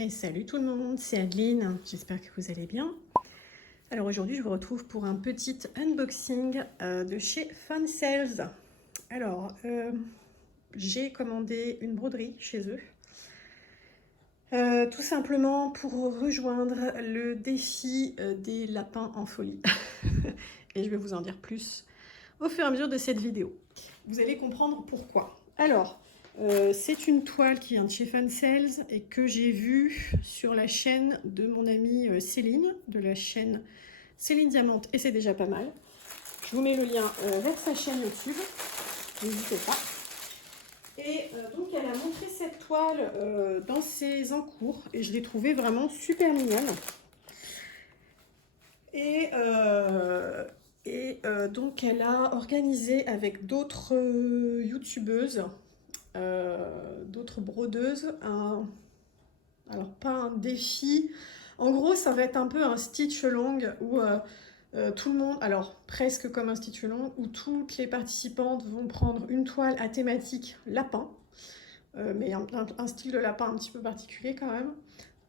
Et salut tout le monde, c'est Adeline, j'espère que vous allez bien. Alors aujourd'hui je vous retrouve pour un petit unboxing de chez Fun Sales. Alors j'ai commandé une broderie chez eux, tout simplement pour rejoindre le défi des lapins en folie. Et je vais vous en dire plus au fur et à mesure de cette vidéo. Vous allez comprendre pourquoi. Alors, c'est une toile qui vient de chez Fun Sales et que j'ai vue sur la chaîne de mon amie Céline, de la chaîne Céline Diamante, et c'est déjà pas mal. Je vous mets le lien vers sa chaîne YouTube, n'hésitez pas. Et donc elle a montré cette toile dans ses encours et je l'ai trouvée vraiment super mignonne. Donc elle a organisé avec d'autres youtubeuses, d'autres brodeuses, alors pas un défi, en gros ça va être un peu un stitch along où tout le monde, alors presque comme un stitch along, où toutes les participantes vont prendre une toile à thématique lapin, mais un style de lapin un petit peu particulier quand même.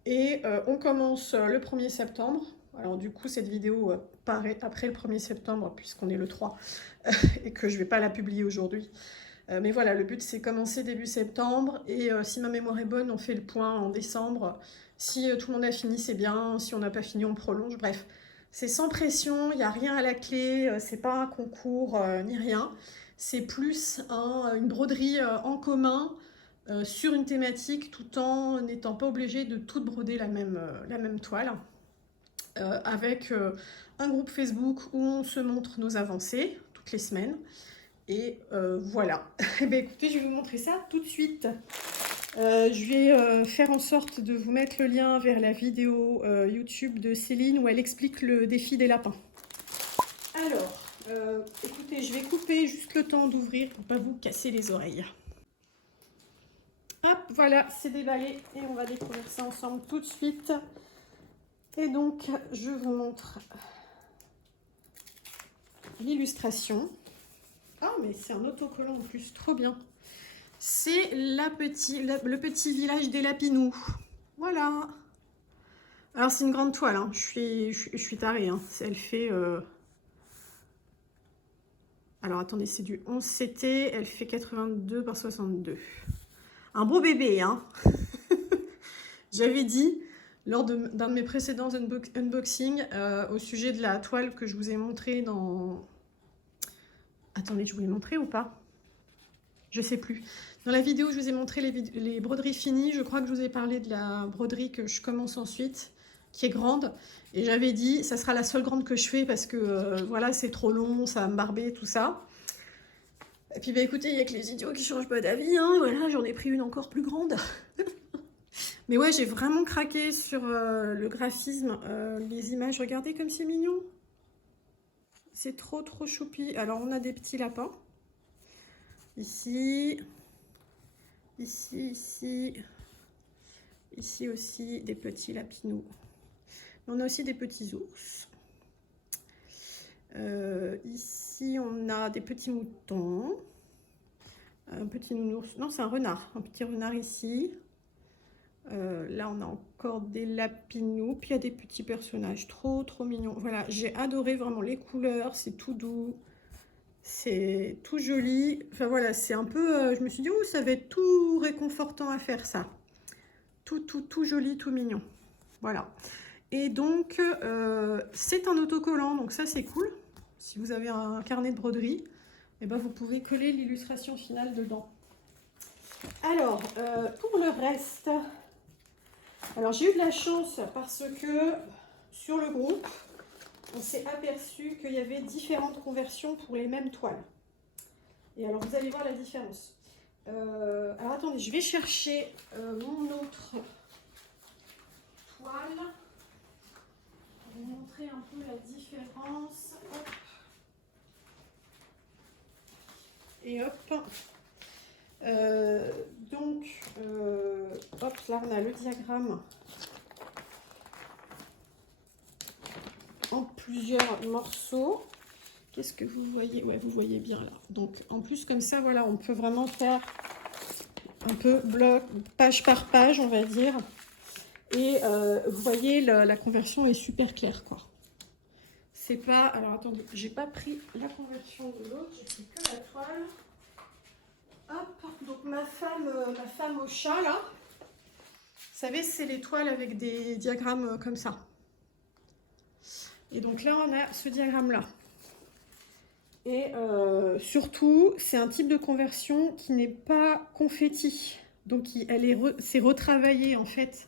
Et on commence le 1er septembre. Alors du coup, cette vidéo paraît après le 1er septembre, puisqu'on est le 3, et que je ne vais pas la publier aujourd'hui. Mais voilà, le but, c'est commencer début septembre. Et si ma mémoire est bonne, on fait le point en décembre. Si tout le monde a fini, c'est bien. Si on n'a pas fini, on prolonge. Bref, c'est sans pression, il n'y a rien à la clé. C'est pas un concours, ni rien. C'est plus une broderie en commun, sur une thématique, tout en n'étant pas obligé de tout broder la même toile, avec un groupe Facebook où on se montre nos avancées toutes les semaines. Et voilà. Et bien écoutez, je vais vous montrer ça tout de suite. Je vais faire en sorte de vous mettre le lien vers la vidéo YouTube de Céline où elle explique le défi des lapins. Alors, écoutez, je vais couper juste le temps d'ouvrir pour ne pas vous casser les oreilles. Hop, voilà, c'est déballé et on va découvrir ça ensemble tout de suite. Et donc, je vous montre l'illustration. Ah, mais c'est un autocollant en plus, trop bien. C'est le petit village des Lapinous. Voilà. Alors, c'est une grande toile, hein. Je suis tarée. Hein. Elle fait... Alors, attendez, c'est du 11 CT. Elle fait 82 par 62. Un beau bébé, hein. J'avais dit, lors d'un de mes précédents unboxings, au sujet de la toile que je vous ai montré dans... Attendez, je vous l'ai montré ou pas? Je sais plus. Dans la vidéo où je vous ai montré les broderies finies, je crois que je vous ai parlé de la broderie que je commence ensuite, qui est grande. Et j'avais dit, ça sera la seule grande que je fais parce que voilà, c'est trop long, ça va me barber, tout ça. Et puis bah écoutez, il n'y a que les idiots qui changent pas d'avis, hein. Voilà, j'en ai pris une encore plus grande. Mais ouais, j'ai vraiment craqué sur le graphisme, les images. Regardez comme c'est mignon. C'est trop choupi. Alors, on a des petits lapins. Ici. Ici aussi, des petits lapinous. On a aussi des petits ours. Ici, on a des petits moutons. Un petit nounours. Non, c'est un renard. Un petit renard ici. Là, on a encore des lapinous. Puis, il y a des petits personnages. Trop mignons. Voilà, j'ai adoré vraiment les couleurs. C'est tout doux. C'est tout joli. Enfin, voilà, c'est un peu... je me suis dit, oh, ça va être tout réconfortant à faire, ça. Tout joli, tout mignon. Voilà. Et donc, c'est un autocollant. Donc, ça, c'est cool. Si vous avez un carnet de broderie, eh ben, vous pouvez coller l'illustration finale dedans. Alors, pour le reste... Alors, j'ai eu de la chance parce que sur le groupe, on s'est aperçu qu'il y avait différentes conversions pour les mêmes toiles. Et alors, vous allez voir la différence. Alors, attendez, je vais chercher mon autre toile pour vous montrer un peu la différence. Hop. Et hop. Hop, là on a le diagramme en plusieurs morceaux. Qu'est-ce que vous voyez? Ouais, vous voyez bien là. Donc en plus comme ça, voilà, on peut vraiment faire un peu bloc, page par page, on va dire. Et vous voyez, la conversion est super claire, quoi. C'est pas... Alors, attendez, j'ai pas pris la conversion de l'autre, j'ai pris que la toile. Hop, donc ma femme au chat, là. Vous savez, c'est les toiles avec des diagrammes comme ça. Et donc là, on a ce diagramme-là. Et surtout, c'est un type de conversion qui n'est pas confetti. Donc, c'est retravaillé, en fait.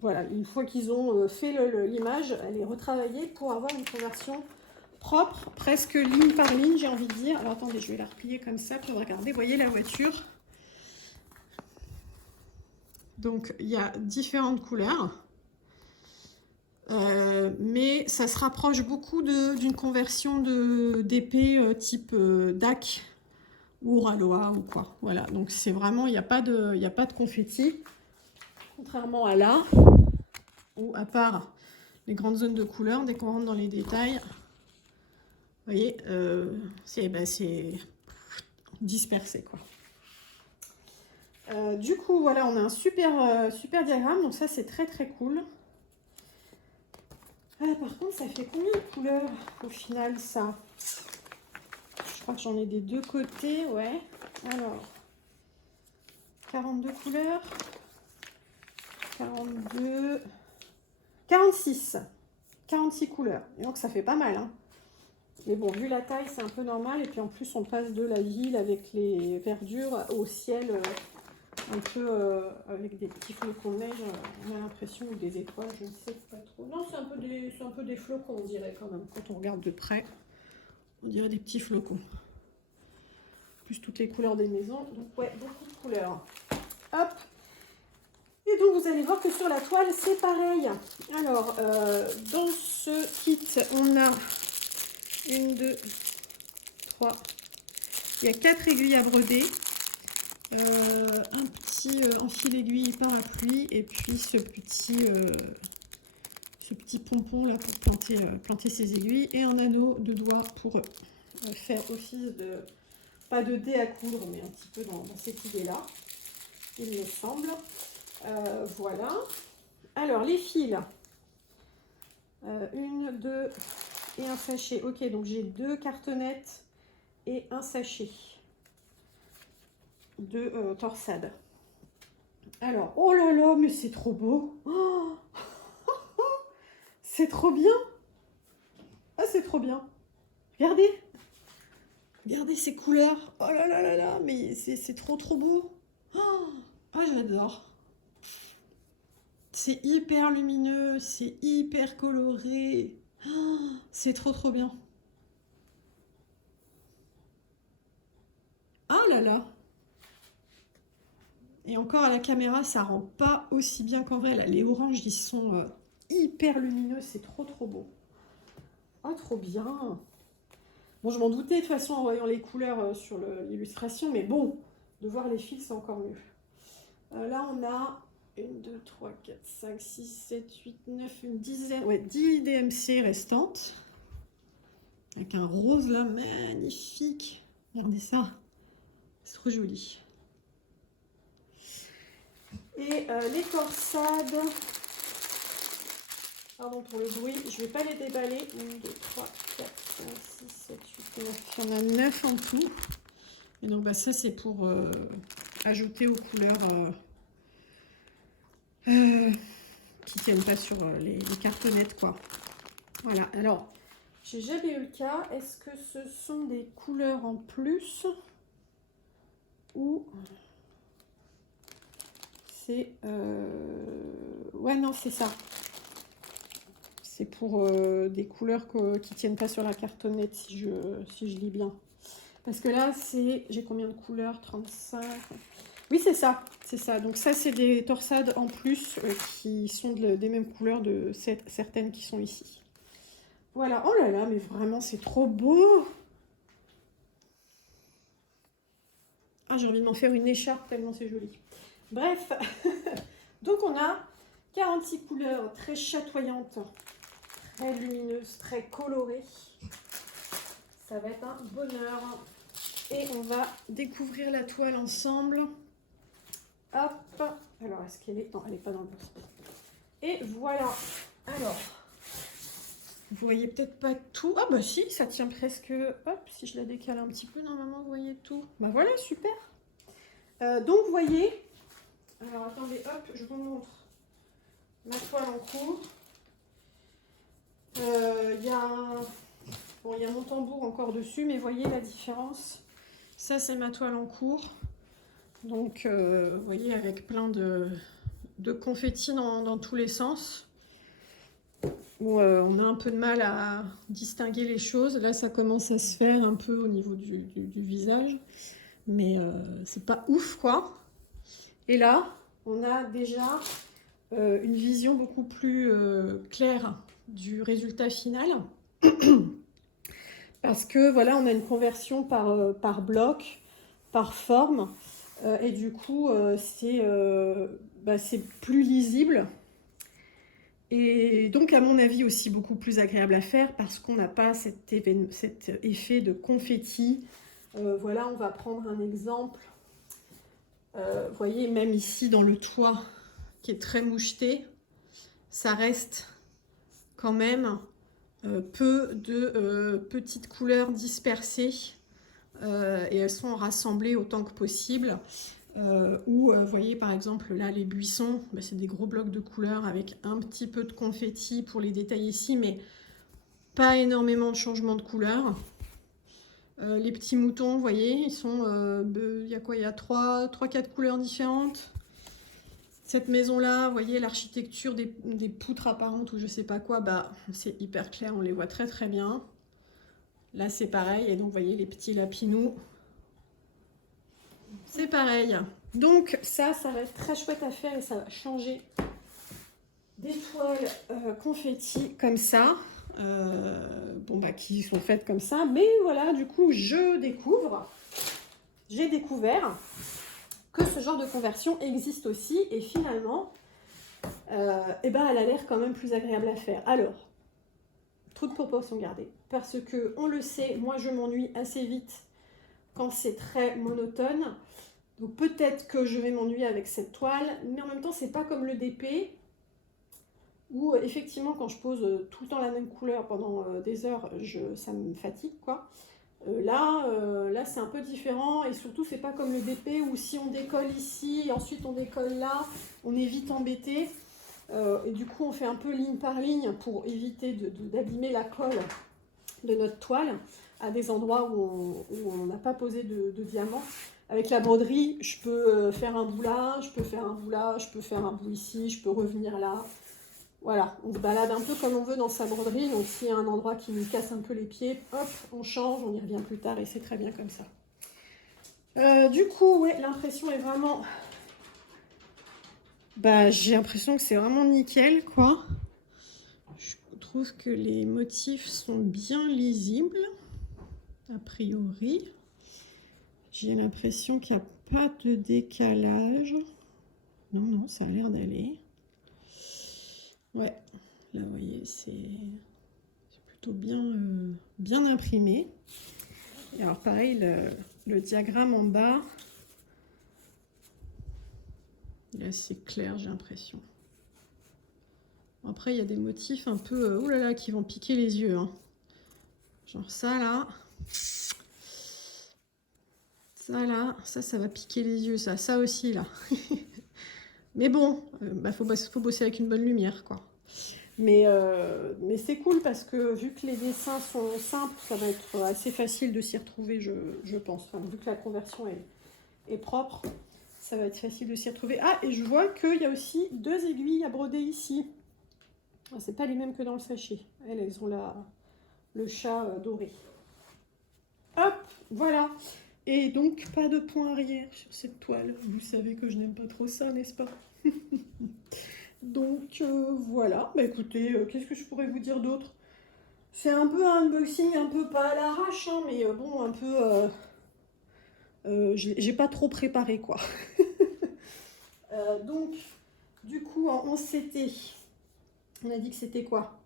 Voilà, une fois qu'ils ont fait l'image, elle est retravaillée pour avoir une conversion propre, presque ligne par ligne, j'ai envie de dire. Alors, attendez, je vais la replier comme ça, puis regardez, voyez la voiture. Donc, il y a différentes couleurs. Mais ça se rapproche beaucoup d'une conversion d'épée type DAC ou Ralois ou quoi. Voilà, donc c'est vraiment, il n'y a pas de confetti, contrairement à là, ou à part les grandes zones de couleurs, dès qu'on rentre dans les détails, vous voyez, c'est dispersé, quoi. Du coup, voilà, on a un super diagramme, donc ça c'est très très cool. Par contre, ça fait combien de couleurs au final, ça? Je crois que j'en ai des deux côtés, ouais. Alors, 42 couleurs, 42, 46 couleurs. Et donc, ça fait pas mal, hein. Mais bon, vu la taille, c'est un peu normal. Et puis, en plus, on passe de la ville avec les verdures au ciel, un peu avec des petits flocons de neige. On a l'impression, ou des étoiles, je ne sais pas trop. Non, c'est un peu des flocons, on dirait quand même. Quand on regarde de près, on dirait des petits flocons. Plus toutes les couleurs des maisons. Donc, ouais, beaucoup de couleurs. Hop! Et donc, vous allez voir que sur la toile, c'est pareil. Alors, dans ce kit, on a 1, 2, 3. Il y a 4 aiguilles à broder. Un petit enfil aiguille parapluie. Et puis, ce petit pompon là pour planter ses aiguilles. Et un anneau de doigt pour faire office de... Pas de dé à coudre, mais un petit peu dans cette idée-là, il me semble. Voilà. Alors, les fils. 1, 2 et un sachet. Ok, donc j'ai 2 cartonnettes et un sachet de torsade. Alors, oh là là, mais c'est trop beau. Oh c'est trop bien. Ah, c'est trop bien. Regardez. Regardez ces couleurs. Oh là là là là, mais c'est trop trop beau. Oh, ah, j'adore. C'est hyper lumineux, c'est hyper coloré. Oh, c'est trop trop bien. Ah là là. Et encore à la caméra, ça rend pas aussi bien qu'en vrai. Là, les oranges, ils sont hyper lumineux, c'est trop trop beau. Ah, trop bien. Bon, je m'en doutais de toute façon en voyant les couleurs sur l'illustration, mais bon, de voir les fils, c'est encore mieux. Là, on a 1, 2, 3, 4, 5, 6, 7, 8, 9, une dizaine, ouais, 10 DMC restantes. Avec un rose là, magnifique. Regardez ça, c'est trop joli. Et les torsades, pardon pour le bruit, je ne vais pas les déballer. 1, 2, 3, 4, 5, 6, 7, 8, 9. Il y en a 9 en tout. Et donc, bah, ça, c'est pour ajouter aux couleurs qui ne tiennent pas sur les cartonnettes, quoi. Voilà. Alors, j'ai jamais eu le cas. Est-ce que ce sont des couleurs en plus ou c'est... Ouais, non, c'est ça. C'est pour des couleurs qui ne tiennent pas sur la cartonnette, si je lis bien. Parce que là, j'ai combien de couleurs? 35. Oui, c'est ça. C'est ça. Donc ça, c'est des torsades en plus qui sont des mêmes couleurs de certaines qui sont ici. Voilà. Oh là là, mais vraiment, c'est trop beau. Ah, j'ai envie de m'en faire une écharpe tellement c'est joli. Bref. Donc on a 46 couleurs très chatoyantes, très lumineuses, très colorées. Ça va être un bonheur. Et on va découvrir la toile ensemble. hop. Alors, est-ce qu'elle est... Non, elle n'est pas dans le box. Et voilà. Alors, vous voyez peut-être pas tout. Ah bah si, ça tient presque... Hop, si je la décale un petit peu, normalement, vous voyez tout. Bah voilà, super. Donc, vous voyez... Alors, attendez, hop, je vous montre ma toile en cours. Il y a... Bon, il y a mon tambour encore dessus, mais voyez la différence. Ça, c'est ma toile en cours. Donc, vous voyez, avec plein de confettis dans tous les sens. Où, on a un peu de mal à distinguer les choses. Là, ça commence à se faire un peu au niveau du visage. Mais c'est pas ouf, quoi. Et là, on a déjà une vision beaucoup plus claire du résultat final. Parce que voilà, on a une conversion par bloc, par forme, et du coup, c'est plus lisible. Et donc, à mon avis, aussi beaucoup plus agréable à faire parce qu'on n'a pas cet effet de confetti. Voilà, on va prendre un exemple. Vous voyez, même ici, dans le toit, qui est très moucheté, ça reste quand même peu de petites couleurs dispersées et elles sont rassemblées autant que possible. Vous voyez par exemple là les buissons, bah, c'est des gros blocs de couleurs avec un petit peu de confetti pour les détails ici, mais pas énormément de changement de couleur. Les petits moutons, vous voyez, ils sont, il y a quoi, il y a 3-4 couleurs différentes. Cette maison-là, vous voyez l'architecture des poutres apparentes ou je sais pas quoi, bah, c'est hyper clair, on les voit très très bien. Là, c'est pareil, et donc vous voyez les petits lapinous, c'est pareil. Donc ça va être très chouette à faire et ça va changer des toiles confetti comme ça, bon bah qui sont faites comme ça, mais voilà, du coup, j'ai découvert que ce genre de conversion existe aussi et finalement, et ben elle a l'air quand même plus agréable à faire. Alors, toutes proportions gardées, parce que on le sait, moi je m'ennuie assez vite quand c'est très monotone. Donc peut-être que je vais m'ennuyer avec cette toile, mais en même temps c'est pas comme le DP où effectivement quand je pose tout le temps la même couleur pendant des heures, ça me fatigue quoi. Là c'est un peu différent et surtout c'est pas comme le DP où si on décolle ici et ensuite on décolle là, on est vite embêté et du coup on fait un peu ligne par ligne pour éviter d'abîmer la colle de notre toile à des endroits où on n'a pas posé de diamant. Avec la broderie, je peux faire un bout là, je peux faire un bout là, je peux faire un bout ici, je peux revenir là. Voilà, on se balade un peu comme on veut dans sa broderie. Donc s'il y a un endroit qui nous casse un peu les pieds, hop, on change, on y revient plus tard et c'est très bien comme ça. Du coup, ouais, l'impression est vraiment... Bah, j'ai l'impression que c'est vraiment nickel, quoi. Je trouve que les motifs sont bien lisibles, a priori. J'ai l'impression qu'il n'y a pas de décalage. Non, ça a l'air d'aller. Ouais, là, vous voyez, c'est plutôt bien imprimé. Et alors, pareil, le diagramme en bas, là, c'est clair, j'ai l'impression. Après, il y a des motifs un peu, oh là là, qui vont piquer les yeux. Hein. Genre ça, là. Ça va piquer les yeux, ça aussi, là. Mais bon, faut bosser avec une bonne lumière, quoi. Mais c'est cool parce que vu que les dessins sont simples, ça va être assez facile de s'y retrouver, je pense. Enfin, vu que la conversion est propre, ça va être facile de s'y retrouver. Ah, et je vois qu'il y a aussi 2 aiguilles à broder ici. Ah, c'est pas les mêmes que dans le sachet. Elles ont le chat doré. Hop, voilà. Et donc, pas de point arrière sur cette toile. Vous savez que je n'aime pas trop ça, n'est-ce pas? Donc, voilà. Bah, écoutez, qu'est-ce que je pourrais vous dire d'autre? C'est un peu un unboxing, un peu pas à l'arrache, hein, mais bon, un peu... j'ai pas trop préparé, quoi. Donc, du coup, en 11 CT, on a dit que c'était quoi?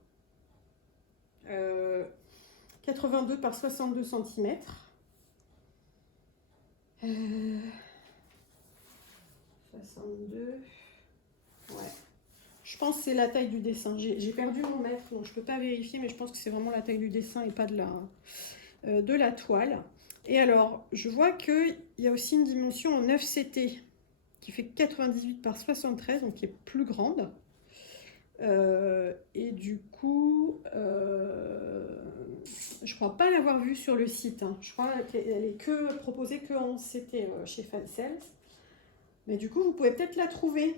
82 par 62 cm. Ça 62. Ouais. Je pense que c'est la taille du dessin. J'ai perdu mon mètre, donc je ne peux pas vérifier, mais je pense que c'est vraiment la taille du dessin et pas de la toile. Et alors, je vois qu'il y a aussi une dimension en 9 CT qui fait 98 par 73, donc qui est plus grande. Et du coup, je crois pas l'avoir vue sur le site. Hein. Je crois qu'elle est proposée que en CT chez Fansels. Mais du coup, vous pouvez peut-être la trouver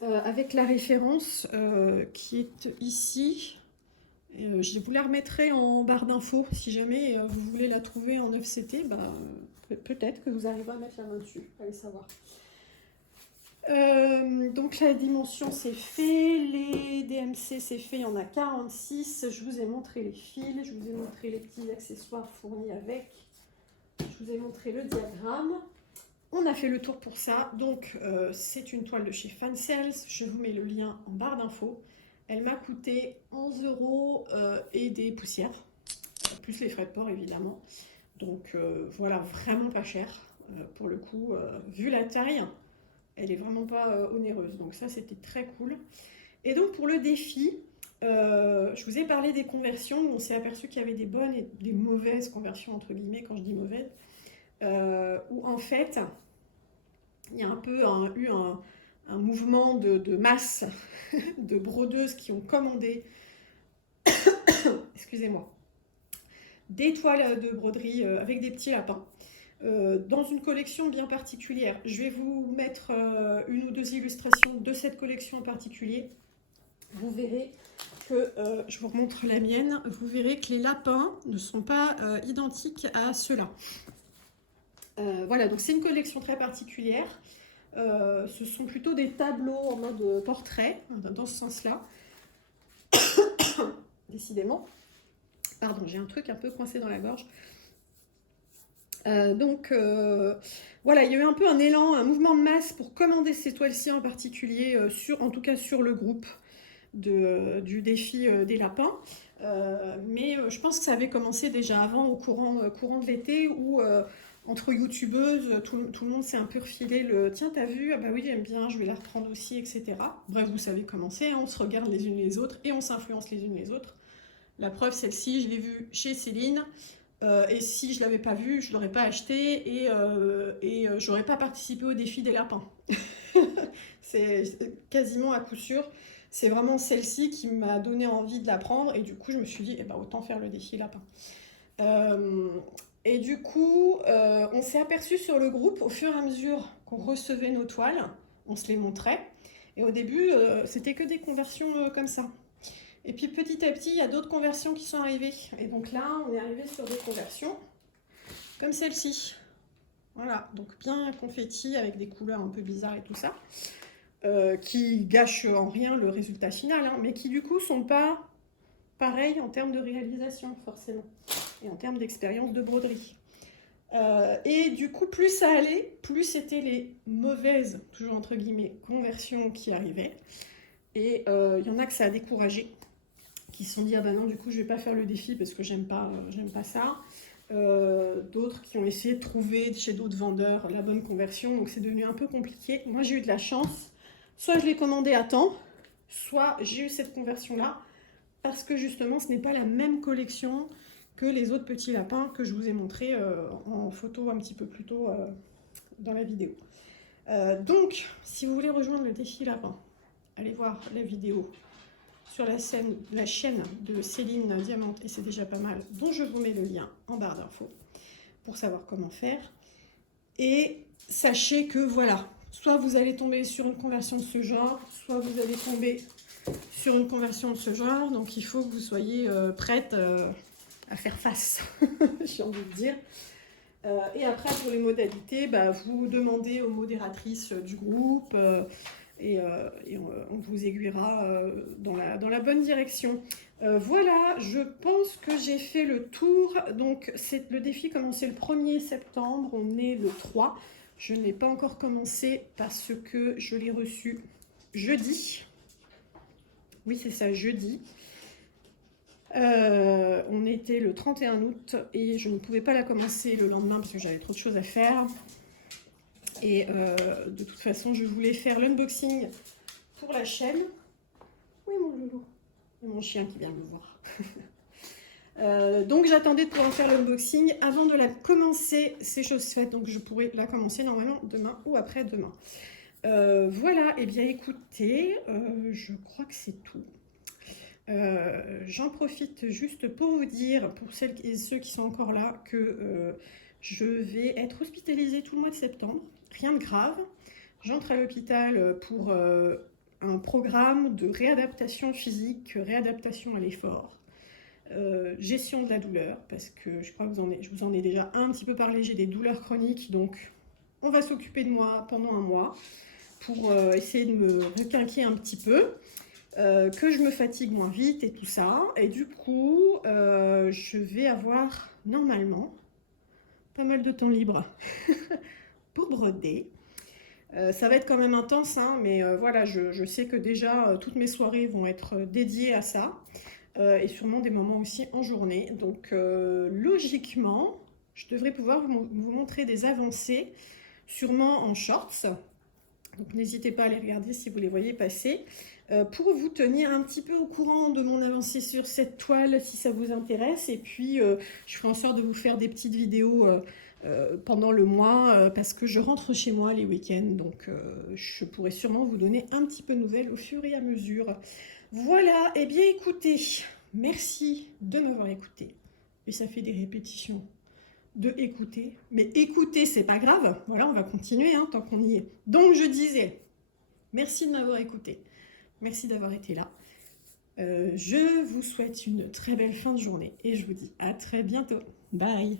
avec la référence qui est ici. Je vous la remettrai en barre d'infos si jamais vous voulez la trouver en 9CT. Bah, peut-être que vous arriverez à mettre la main dessus. Allez savoir. Donc la dimension c'est fait, les DMC c'est fait, il y en a 46. Je vous ai montré les fils, je vous ai montré les petits accessoires fournis avec. Je vous ai montré le diagramme. On a fait le tour pour ça. Donc c'est une toile de chez Fansels. Je vous mets le lien en barre d'infos. Elle m'a coûté 11 € et des poussières, plus les frais de port évidemment. Donc voilà, vraiment pas cher pour le coup, vu la taille. Elle est vraiment pas onéreuse, donc ça c'était très cool. Et donc pour le défi, je vous ai parlé des conversions. On s'est aperçu qu'il y avait des bonnes et des mauvaises conversions, entre guillemets, quand je dis mauvaises, où en fait il y a un peu eu un mouvement de masse de brodeuses qui ont commandé excusez-moi, des toiles de broderie avec des petits lapins. Dans une collection bien particulière. Je vais vous mettre une ou deux illustrations de cette collection en particulier. Vous verrez que, je vous remontre la mienne, vous verrez que les lapins ne sont pas identiques à ceux-là. Voilà, donc c'est une collection très particulière. Ce sont plutôt des tableaux en mode portrait, dans ce sens-là. Décidément. Pardon, j'ai un truc un peu coincé dans la gorge. Voilà, il y a eu un peu un élan, un mouvement de masse pour commander ces toiles-ci en particulier, en tout cas sur le groupe du défi des lapins. Mais je pense que ça avait commencé déjà avant, au courant de l'été, où entre youtubeuses, tout le monde s'est un peu refilé le « tiens, t'as vu? Ah bah oui, j'aime bien, je vais la reprendre aussi, etc. » Bref, vous savez comment c'est, on se regarde les unes les autres et on s'influence les unes les autres. La preuve, celle-ci, je l'ai vue chez Céline. Et si je ne l'avais pas vue, je ne l'aurais pas acheté et je n'aurais pas participé au défi des lapins. C'est quasiment à coup sûr. C'est vraiment celle-ci qui m'a donné envie de la prendre et du coup je me suis dit, eh ben, autant faire le défi lapin. Et du coup, on s'est aperçu sur le groupe, au fur et à mesure qu'on recevait nos toiles, on se les montrait. Et au début, c'était que des conversions comme ça. Et puis petit à petit, il y a d'autres conversions qui sont arrivées. Et donc là, on est arrivé sur des conversions comme celle-ci. Voilà, donc bien confetti avec des couleurs un peu bizarres et tout ça. Qui gâchent en rien le résultat final, hein, mais qui du coup sont pas pareils en termes de réalisation forcément. Et en termes d'expérience de broderie. Et du coup, plus ça allait, plus c'était les mauvaises, toujours entre guillemets, conversions qui arrivaient. Et il y en a que ça a découragé, qui se sont dit ah ben non, du coup je vais pas faire le défi parce que j'aime pas ça. D'autres qui ont essayé de trouver chez d'autres vendeurs la bonne conversion, donc c'est devenu un peu compliqué. Moi j'ai eu de la chance, soit je l'ai commandé à temps, soit j'ai eu cette conversion là parce que justement ce n'est pas la même collection que les autres petits lapins que je vous ai montré en photo un petit peu plus tôt dans la vidéo. Donc si vous voulez rejoindre le défi lapin, allez voir la vidéo sur la chaîne de Céline Diamante, et c'est déjà pas mal, dont je vous mets le lien en barre d'infos pour savoir comment faire. Et sachez que voilà, soit vous allez tomber sur une conversion de ce genre, soit vous allez tomber sur une conversion de ce genre, donc il faut que vous soyez prête à faire face, j'ai envie de dire. Et après, pour les modalités, bah, vous demandez aux modératrices du groupe, et on vous aiguillera dans la bonne direction. Voilà, je pense que j'ai fait le tour. Donc, le défi commençait le 1er septembre, on est le 3. Je ne l'ai pas encore commencé parce que je l'ai reçu jeudi. Oui, c'est ça, jeudi. On était le 31 août et je ne pouvais pas la commencer le lendemain parce que j'avais trop de choses à faire. Et de toute façon, je voulais faire l'unboxing pour la chaîne. Oui, mon loulou. Et mon chien qui vient me voir. Donc j'attendais de pouvoir faire l'unboxing avant de la commencer, c'est chose faite, donc je pourrais la commencer normalement demain ou après-demain. Voilà, et bien écoutez, je crois que c'est tout. J'en profite juste pour vous dire, pour celles et ceux qui sont encore là, que je vais être hospitalisée tout le mois de septembre, rien de grave. J'entre à l'hôpital pour un programme de réadaptation physique, réadaptation à l'effort. Gestion de la douleur, parce que je crois que je vous en ai déjà un petit peu parlé, j'ai des douleurs chroniques, donc on va s'occuper de moi pendant un mois pour essayer de me requinquer un petit peu, que je me fatigue moins vite et tout ça. Et du coup, je vais avoir normalement pas mal de temps libre pour broder. Ça va être quand même intense, hein, mais voilà, je sais que déjà toutes mes soirées vont être dédiées à ça. Et sûrement des moments aussi en journée. Donc logiquement, je devrais pouvoir vous montrer des avancées, sûrement en shorts. Donc n'hésitez pas à les regarder si vous les voyez passer, pour vous tenir un petit peu au courant de mon avancée sur cette toile si ça vous intéresse. Et puis je ferai en sorte de vous faire des petites vidéos pendant le mois, parce que je rentre chez moi les week-ends, donc je pourrai sûrement vous donner un petit peu de nouvelles au fur et à mesure. Voilà, et bien écoutez, merci de m'avoir écouté. Et ça fait des répétitions de écouter. Mais écouter, c'est pas grave. Voilà, on va continuer hein, tant qu'on y est. Donc je disais, merci de m'avoir écouté. Merci d'avoir été là. Je vous souhaite une très belle fin de journée et je vous dis à très bientôt. Bye!